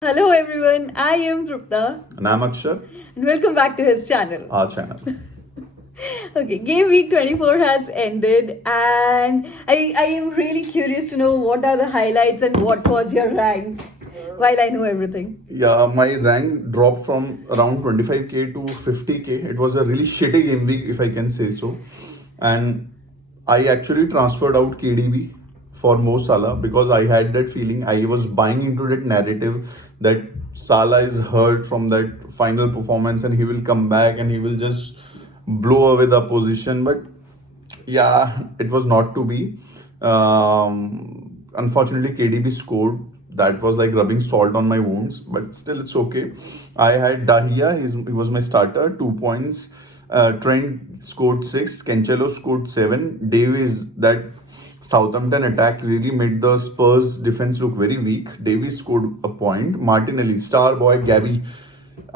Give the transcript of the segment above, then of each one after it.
Hello everyone, I am Trupta And I'm Akshar, and welcome back to his channel. our channel. Okay, game week 24 has ended and I am really curious to know what are the highlights and what was your rank while I know everything. Yeah, my rank dropped from around 25k to 50k. It was a really shitty game week, if I can say so. And I actually transferred out KDB for Mo Salah because I had that feeling. I was buying into that narrative that Salah is hurt from that final performance and he will come back and he will just blow away the opposition. But yeah, it was not to be. Unfortunately, KDB scored. That was like rubbing salt on my wounds, but still, it's okay. I had Dahia, he was my starter, 2 points. Trent scored 6, Cancelo scored 7. Davies, that Southampton attack really made the Spurs defense look very weak. Davies scored a point. Martinelli, star boy Gabby.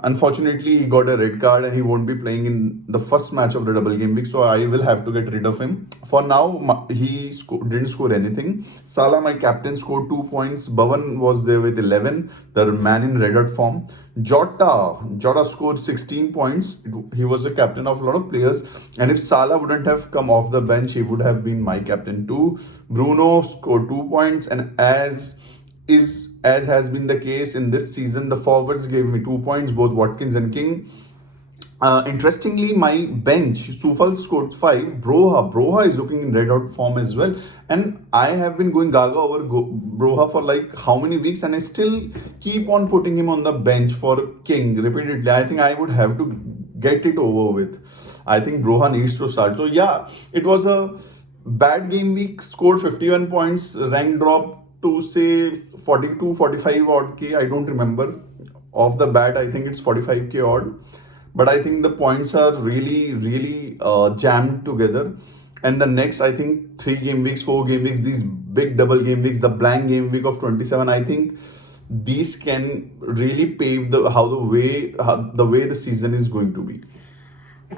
Unfortunately, he got a red card and he won't be playing in the first match of the double game week. So I will have to get rid of him. For now, he didn't score anything. Salah, my captain, scored 2 points. Bhavan was there with 11, the man in red hot form. Jota scored 16 points. He was the captain of a lot of players. And if Salah wouldn't have come off the bench, he would have been my captain too. Bruno scored 2 points. And as has been the case in this season, the forwards gave me 2 points, both Watkins and King. Interestingly, my bench, Sufal scored 5. Broha is looking in red hot form as well. And I have been going gaga over Broha for like how many weeks, and I still keep on putting him on the bench for King repeatedly. I think I would have to get it over with. I think Broha needs to start. So yeah, it was a bad game week. Scored 51 points, rank drop to say 42, 45 odd K. I don't remember. Off the bat, I think it's 45k odd. But I think the points are really jammed together. And the next, I think 3 game weeks, 4 game weeks, these big double game weeks, the blank game week of 27, I think these can really pave the way the season is going to be.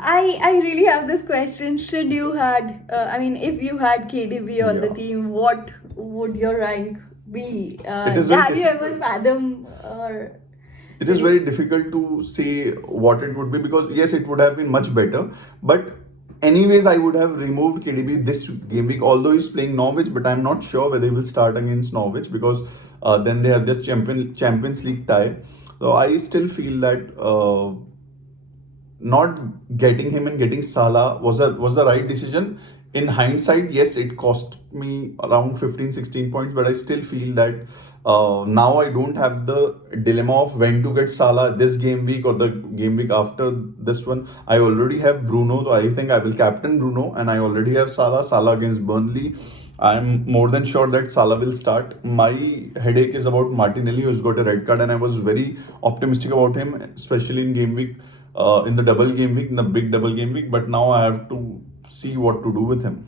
I really have this question. Should you had, if you had KDB on the Yeah. team, what would your rank be? It is very Have you ever difficult. fathomed or It did is you? very difficult to say what it would be because yes, it would have been much better. But anyways, I would have removed KDB this game week. Although he's playing Norwich, but I'm not sure whether he will start against Norwich because then they have this Champions League tie. So I still feel that not getting him and getting Salah was the right decision. In hindsight, yes, it cost me around 15, 16 points, but I still feel that now I don't have the dilemma of when to get Salah this game week or the game week after this one. I already have Bruno, so I think I will captain Bruno, and I already have Salah against Burnley. I'm more than sure that Salah will start. My headache is about Martinelli, who's got a red card, and I was very optimistic about him, especially in game week, in the double game week, in the big double game week. But now I have to see what to do with him.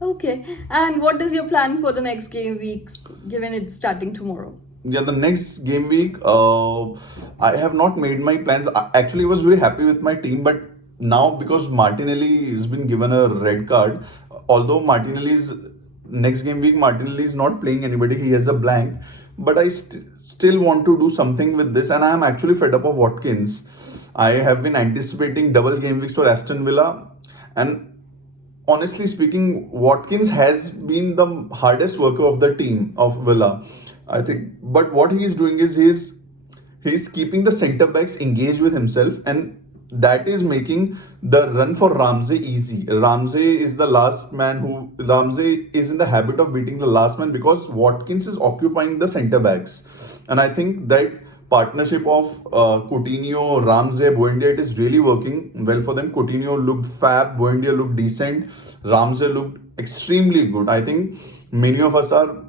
Okay. And what is your plan for the next game weeks, given it's starting tomorrow? Yeah, the next game week, I have not made my plans. I actually was very happy with my team, but now because Martinelli has been given a red card, although Martinelli's next game week, Martinelli is not playing anybody, he has a blank, but I still want to do something with this, and I am actually fed up of Watkins. I have been anticipating double game weeks for Aston Villa, and honestly speaking, Watkins has been the hardest worker of the team of Villa, I think. But what he is doing is he's keeping the centre backs engaged with himself, and that is making the run for Ramsey easy. Ramsey is in the habit of beating the last man because Watkins is occupying the centre backs, and I think that partnership of Coutinho, Ramsey, Buendia, it is really working well for them. Coutinho looked fab, Buendia looked decent, Ramsey looked extremely good. I think many of us are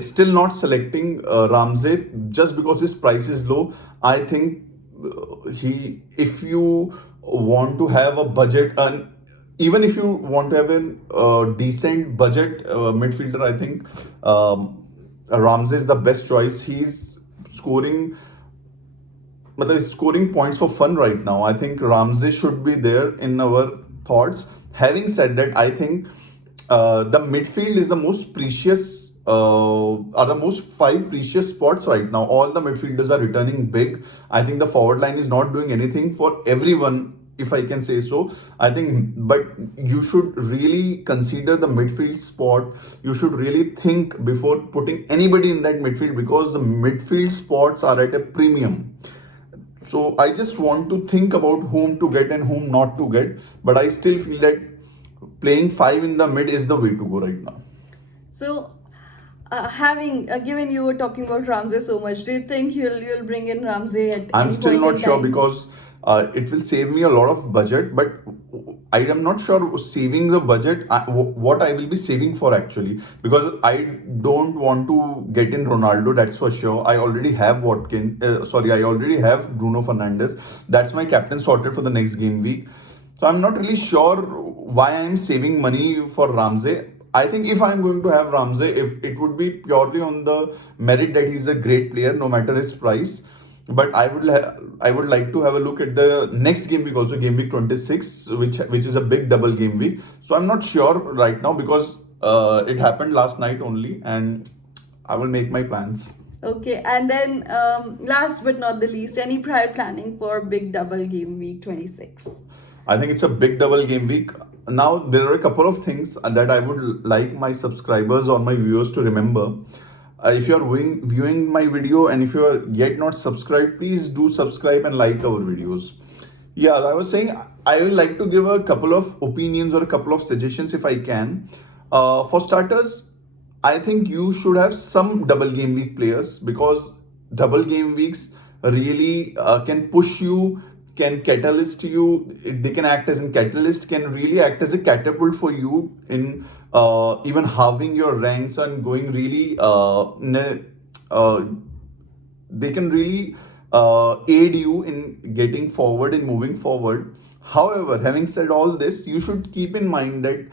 still not selecting Ramsey just because his price is low. I think if you want to have a budget, and even if you want to have a decent budget midfielder, I think Ramsey is the best choice. Scoring, he's scoring points for fun right now. I think Ramsey should be there in our thoughts. Having said that, I think the midfield is the most precious are the most five precious spots right now. All the midfielders are returning big. I think the forward line is not doing anything for everyone, if I can say so. I think, but you should really consider the midfield spot. You should really think before putting anybody in that midfield, because the midfield spots are at a premium. So I just want to think about whom to get and whom not to get. But I still feel that playing five in the mid is the way to go right now. So, having given you were talking about Ramsey so much, do you think you'll bring in Ramsey at I'm any still point not in sure time? because it will save me a lot of budget, but I am not sure saving the budget what I will be saving for actually, because I don't want to get in Ronaldo, that's for sure. I already have I already have Bruno Fernandes. That's my captain sorted for the next game week. So I'm not really sure why I'm saving money for Ramsey. I think if I'm going to have Ramsey, if it would be purely on the merit that he's a great player, no matter his price. But I would like to have a look at the next game week also, game week 26, which is a big double game week. So I'm not sure right now because it happened last night only, and I will make my plans. Okay, and then last but not the least, any prior planning for big double game week 26? I think it's a big double game week. Now, there are a couple of things that I would like my subscribers or my viewers to remember. If you are viewing my video and if you are yet not subscribed, please do subscribe and like our videos. Yeah, I was saying I would like to give a couple of opinions or a couple of suggestions if I can. For starters, I think you should have some double game week players, because double game weeks really can push you, can catalyst you. They can act as a catalyst, can really act as a catapult for you in even halving your ranks and going really uh, they can really aid you in getting forward and moving forward. However, having said all this, you should keep in mind that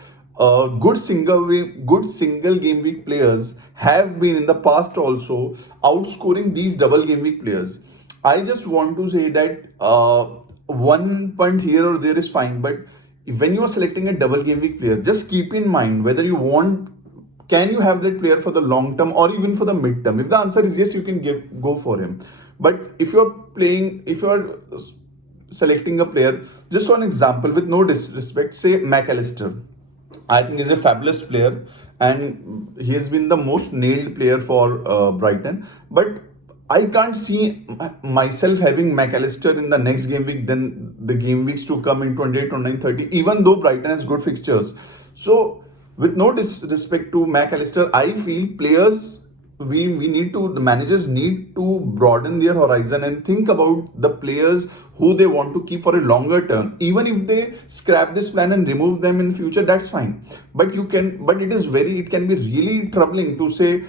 good single game week players have been in the past also outscoring these double game week players. I just want to say that 1 point here or there is fine, but when you are selecting a double game week player, just keep in mind whether you want, can you have that player for the long term or even for the mid term. If the answer is yes, you can go for him. But if you're selecting a player, just for an example, with no disrespect, say McAllister. I think he's a fabulous player, and he has been the most nailed player for Brighton. But I can't see myself having McAllister in the next game week than the game weeks to come in 28, 29, 30, even though Brighton has good fixtures. So, with no disrespect to McAllister, I feel we need to, the managers need to broaden their horizon and think about the players who they want to keep for a longer term. Even if they scrap this plan and remove them in future, that's fine. But it can be really troubling to say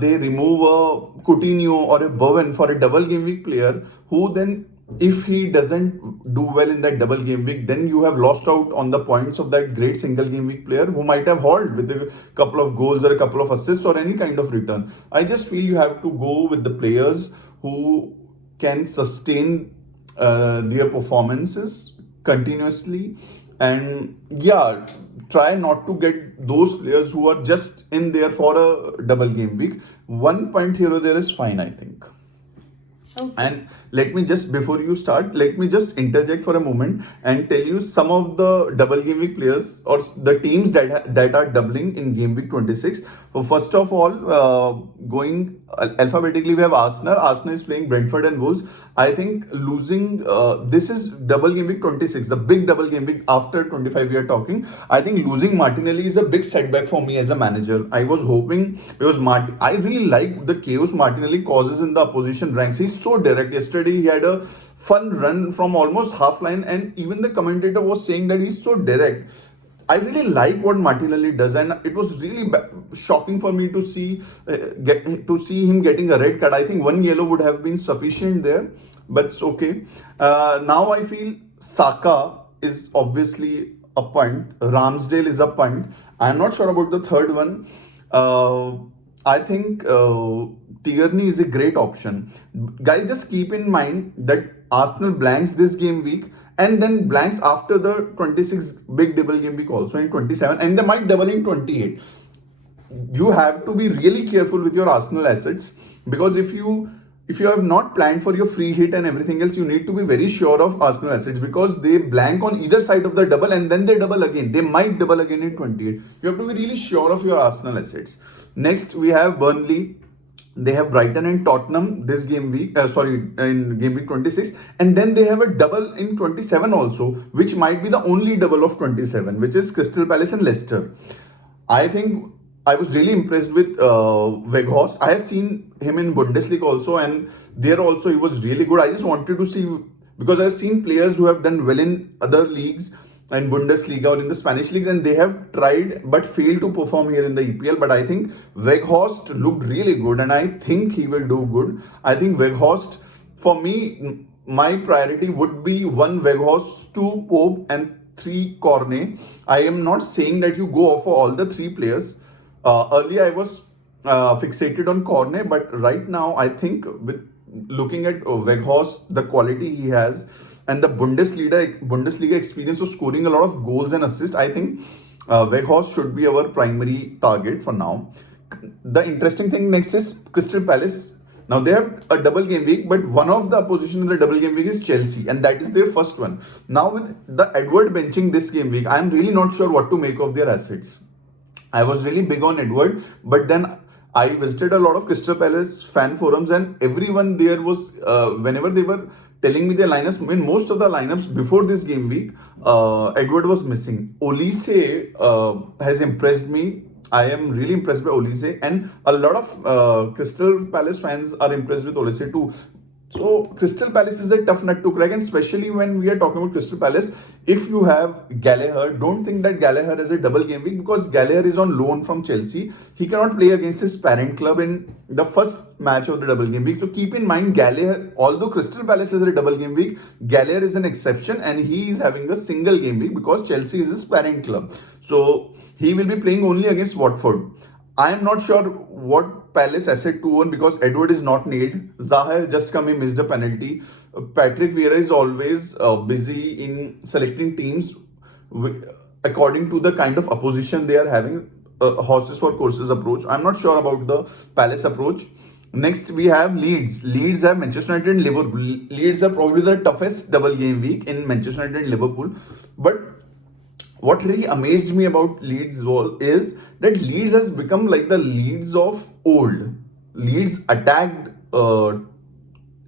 they remove a Coutinho or a Bowen for a double game week player, who then, if he doesn't do well in that double game week, then you have lost out on the points of that great single game week player who might have hauled with a couple of goals or a couple of assists or any kind of return. I just feel you have to go with the players who can sustain their performances continuously, and yeah, try not to get those players who are just in there for a double game week. 1 point here or there is fine, I think. Okay. And let me just, before you start, let me just interject for a moment and tell you some of the double game week players or the teams that are doubling in game week 26. So first of all, going alphabetically, we have Arsenal. Arsenal is playing Brentford and Wolves. I think losing, this is double game week 26, the big double game week after 25 we are talking. I think losing Martinelli is a big setback for me as a manager. I was hoping, because I really like the chaos Martinelli causes in the opposition ranks. He's so direct. Yesterday he had a fun run from almost half line, and even the commentator was saying that he's so direct. I really like what Martinelli does, and it was really shocking for me to see him getting a red card. I think one yellow would have been sufficient there, but it's okay. Now I feel Saka is obviously a punt. Ramsdale is a punt. I'm not sure about the third one. I think Tierney is a great option. Guys, just keep in mind that Arsenal blanks this game week and then blanks after the 26 big double game week also in 27, and they might double in 28. you have to be really careful with your Arsenal assets, because if you have not planned for your free hit and everything else, you need to be very sure of Arsenal assets, because they blank on either side of the double and then they double again. They might double again in 28. You have to be really sure of your Arsenal assets. Next, we have Burnley. They have Brighton and Tottenham this game week, in game week 26, and then they have a double in 27 also, which might be the only double of 27, which is Crystal Palace and Leicester. I think I was really impressed with Weghorst. I have seen him in Bundesliga also, and there also he was really good. I just wanted to see, because I've seen players who have done well in other leagues, in Bundesliga or in the Spanish leagues, and they have tried but failed to perform here in the EPL. But I think Weghorst looked really good, and I think he will do good. I think Weghorst, for me, my priority would be 1 Weghorst, 2 Pope, and 3 Cornet. I am not saying that you go for all the 3 players. Earlier I was fixated on Cornet, but right now I think with looking at Weghorst, the quality he has, and the Bundesliga experience of scoring a lot of goals and assists, I think Weghorst should be our primary target for now. The interesting thing next is Crystal Palace. Now they have a double game week, but one of the opposition in the double game week is Chelsea, and that is their first one. Now with the Edward benching this game week, I am really not sure what to make of their assets. I was really big on Edward, but then I visited a lot of Crystal Palace fan forums, and everyone there was, whenever they were telling me their lineups, in most of the lineups before this game week, Edward was missing. Olise has impressed me. I am really impressed by Olise, and a lot of Crystal Palace fans are impressed with Olise too. So Crystal Palace is a tough nut to crack, and especially when we are talking about Crystal Palace, if you have Gallagher, don't think that Gallagher is a double game week, because Gallagher is on loan from Chelsea. He cannot play against his parent club in the first match of the double game week. So keep in mind, Gallagher, although Crystal Palace is a double game week, Gallagher is an exception, and he is having a single game week because Chelsea is his parent club. So he will be playing only against Watford. I am not sure what Palace asset to own, because Edward is not nailed. Zaha has just come, he missed a penalty. Patrick Vieira is always busy in selecting teams according to the kind of opposition they are having. Horses for courses approach. I'm not sure about the Palace approach. Next, we have Leeds. Leeds have Manchester United and Liverpool. Leeds are probably the toughest double game week in Manchester United and Liverpool. But what really amazed me about Leeds is that Leeds has become like the Leeds of old. Leeds attacked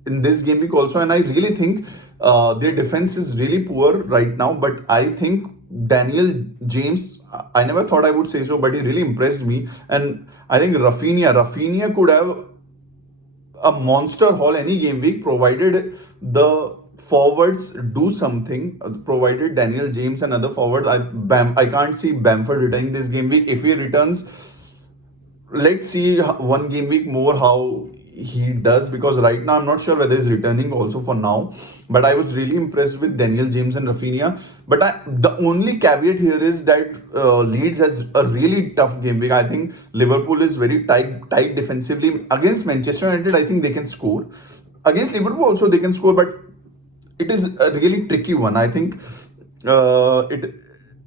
in this game week also, and I really think their defense is really poor right now. But I think Daniel James, I never thought I would say so, but he really impressed me. And I think Rafinha could have a monster haul any game week, provided the forwards do something, provided Daniel James and other forwards. I can't see Bamford returning this game week. If he returns, let's see one game week more how he does, because right now I'm not sure whether he's returning also for now. But I was really impressed with Daniel James and Rafinha. But the only caveat here is that Leeds has a really tough game week. I think Liverpool is very tight defensively. Against Manchester United, I think they can score. Against Liverpool also they can score, but it is a really tricky one. I think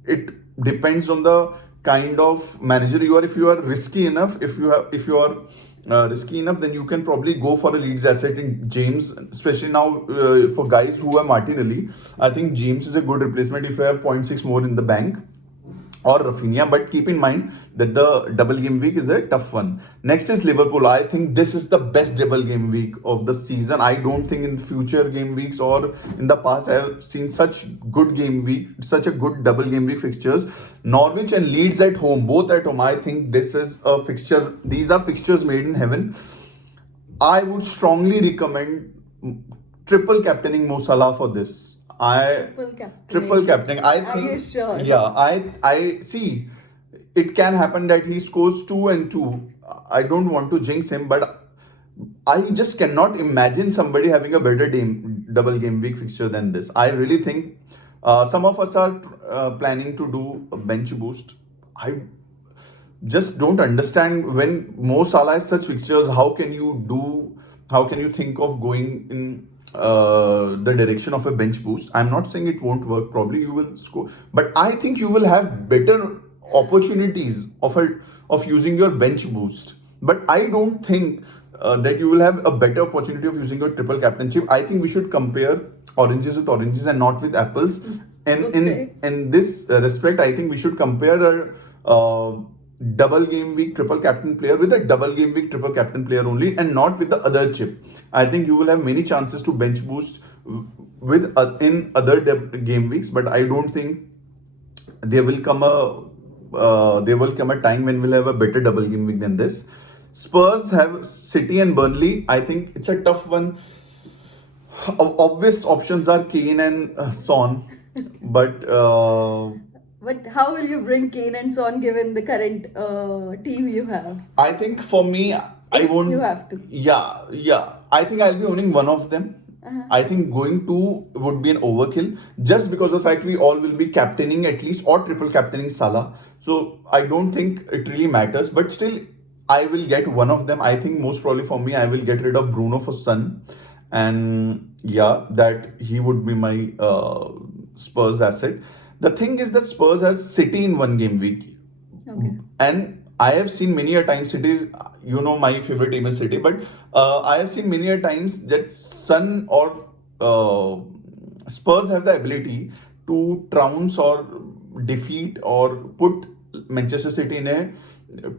it depends on the kind of manager you are. If you are risky enough, if you are risky enough, then you can probably go for a Leeds asset in James, especially now for guys who are Martinelli. I think James is a good replacement if you have 0.6 more in the bank, or Rafinha. But keep in mind that the double game week is a tough one. Next is Liverpool. I think this is the best double game week of the season. I don't think in future game weeks or in the past I have seen such good game week, such a good double game week fixtures. Norwich and Leeds at home, both at home. I think this is a fixture. These are fixtures made in heaven. I would strongly recommend triple captaining Mo Salah for this. Triple captaining. I think. Are you sure? Yeah, I see. It can happen that he scores 2 and 2. I don't want to jinx him, but I just cannot imagine somebody having a better double game week fixture than this. I really think some of us are planning to do a bench boost. I just don't understand, when Mo Salah has such fixtures, how can you think of going in the direction of a bench boost? I'm not saying it won't work. Probably you will score, but I think you will have better opportunities of of using your bench boost. But I don't think that you will have a better opportunity of using your triple captainship. I think we should compare oranges with oranges and not with apples. And Okay. in this respect, I think we should compare our double game week triple captain player with a double game week triple captain player only, and not with the other chip. I think you will have many chances to bench boost with in other game weeks, but I don't think there will come a time when we'll have a better double game week than this. Spurs have City and Burnley. I think it's a tough one. Obvious options are Kane and Son, but But how will you bring Kane and Son given the current team you have? I think for me, I If won't. you have to. Yeah. I think I'll be owning one of them. Uh-huh. I think going two would be an overkill just because of the fact we all will be captaining at least or triple captaining Salah. So I don't think it really matters. But still, I will get one of them. I think most probably for me, I will get rid of Bruno for Son. And yeah, that he would be my Spurs asset. The thing is that Spurs has City in one game week. Okay. And I have seen many a times cities, my favorite team is City, but I have seen many a times that Sun or Spurs have the ability to trounce or defeat or put Manchester City in a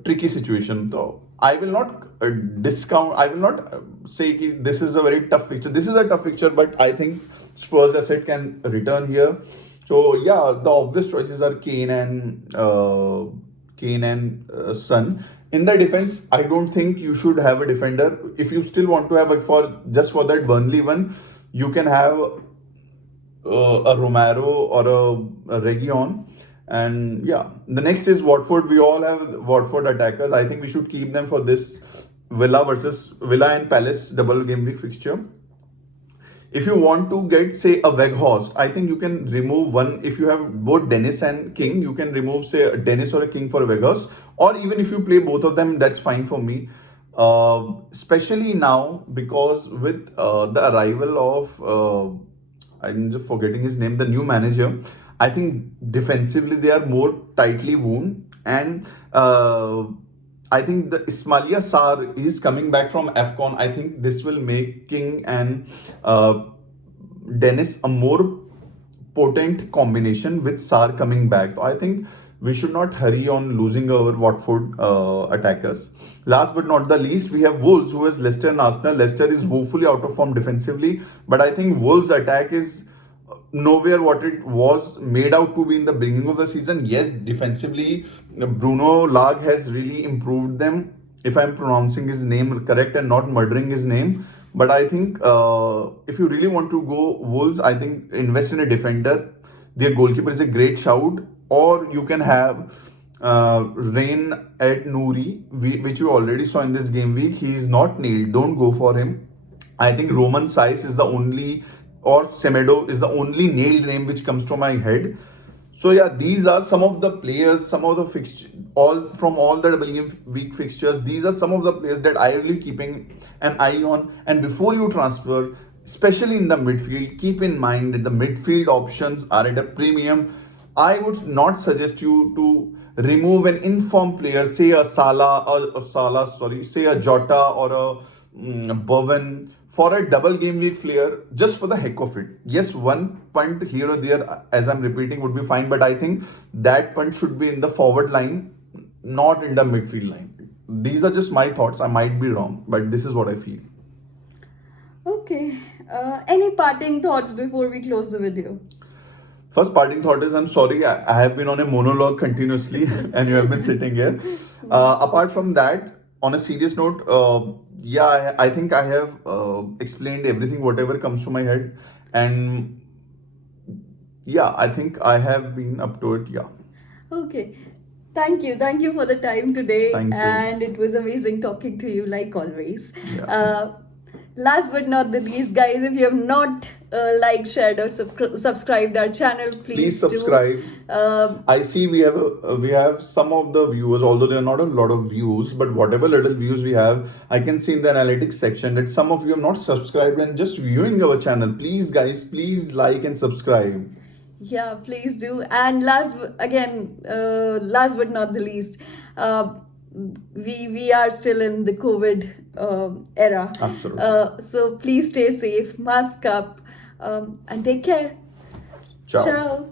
tricky situation. So I will not I will not say ki this is a very tough fixture. This is a tough fixture, but I think Spurs asset can return here. So yeah, the obvious choices are Kane and Son. In the defense, I don't think you should have a defender. If you still want to have it for just for that Burnley one, you can have a Romero or a Reguilon. And yeah, the next is Watford. We all have Watford attackers. I think we should keep them for this Villa and Palace double game week fixture. If you want to get, say, a Weghorst, I think you can remove one. If you have both Dennis and King, you can remove, say, a Dennis or a King for a Weghorst. Or even if you play both of them, that's fine for me. Especially now, because with the arrival of, I'm just forgetting his name, the new manager, I think defensively they are more tightly wound. And I think the Ismailia Sarr is coming back from AFCON. I think this will make King and Dennis a more potent combination with Sarr coming back. I think we should not hurry on losing our Watford attackers. Last but not the least, we have Wolves, who is Leicester and Arsenal. Leicester is woefully out of form defensively, but I think Wolves' attack is nowhere what it was made out to be in the beginning of the season. Yes, defensively, Bruno Lag has really improved them, if I'm pronouncing his name correct and not murdering his name. But I think if you really want to go Wolves, I think invest in a defender. Their goalkeeper is a great shout. Or you can have Rain at Nouri, which you already saw in this game week. He is not nailed. Don't go for him. I think Roman Saiz is the only, or Semedo is the only nailed name which comes to my head. So yeah, these are some of the players, some of the fixtures, all the double game week fixtures. These are some of the players that I will be keeping an eye on. And before you transfer, especially in the midfield, keep in mind that the midfield options are at a premium. I would not suggest you to remove an informed player, say a say a Jota or a Bowen for a double game week player just for the heck of it. Yes, one punt here or there, as I'm repeating, would be fine, but I think that punt should be in the forward line, not in the midfield line. These are just my thoughts. I might be wrong, but this is what I feel. Okay. Any parting thoughts before we close the video? First parting thought is I'm sorry, I have been on a monologue continuously and you have been sitting here. Apart from that, on a serious note, yeah, I think I have explained everything, whatever comes to my head. And yeah, I think I have been up to it. Yeah. Okay. Thank you. Thank you for the time today. Thank you. And it was amazing talking to you like always. Yeah. Last but not the least, guys, if you have not liked, shared, or subscribed our channel, Please subscribe. I see we have some of the viewers, although there are not a lot of views, but whatever little views we have, I can see in the analytics section that some of you have not subscribed and just viewing our channel. Please, guys, please like and subscribe. Yeah, please do. And last but not the least, we are still in the COVID era. Absolutely. So please stay safe, mask up, and take care. Ciao. Ciao.